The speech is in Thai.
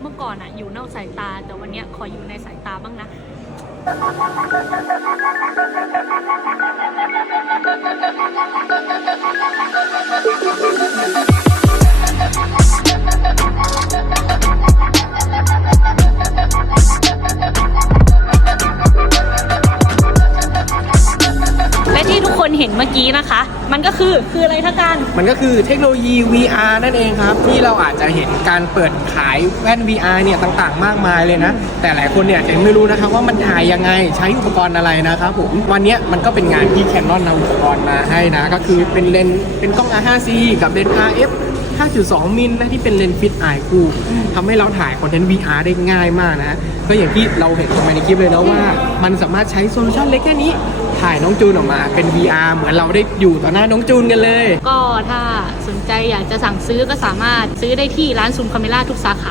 เมื่อก่อนอะอยู่นอกสายตา แต่วันนี้ขออยู่ในสายตาบ้างนะ คนเห็นเมื่อกี้นะคะ มันก็คือคืออะไรทักการมันก็คือเทคโนโลยี VR นั่นเองครับ ที่เราอาจจะเห็นการเปิดขายแว่น VR เนี่ยต่างๆ มากมายเลยนะ แต่หลายคนเนี่ยยังไม่รู้นะครับว่ามันถ่ายยังไงใช้อุปกรณ์อะไรนะครับผมวันนี้มันก็เป็นงานที่ Canon นำอุปกรณ์มาให้นะ ก็คือเป็นเลนเป็นกล้อง R5C กับเลน RF 5.2 มิลนะที่เป็นเลนส์ฟิตไอคู่ทำให้เราถ่ายคอนเทนต์ VR ได้ง่ายมากนะก็อย่างที่เราเห็นกันไปในคลิปเลยนะว่า มันสามารถใช้โซลูชันเล็กแค่นี้ ถ่ายน้องจูนออกมาเป็น VR เหมือนเราได้อยู่ต่อหน้าน้องจูนกันเลย ก็ถ้าสนใจอยากจะสั่งซื้อก็สามารถซื้อได้ที่ร้านซูมคาเมล่าทุกสาขา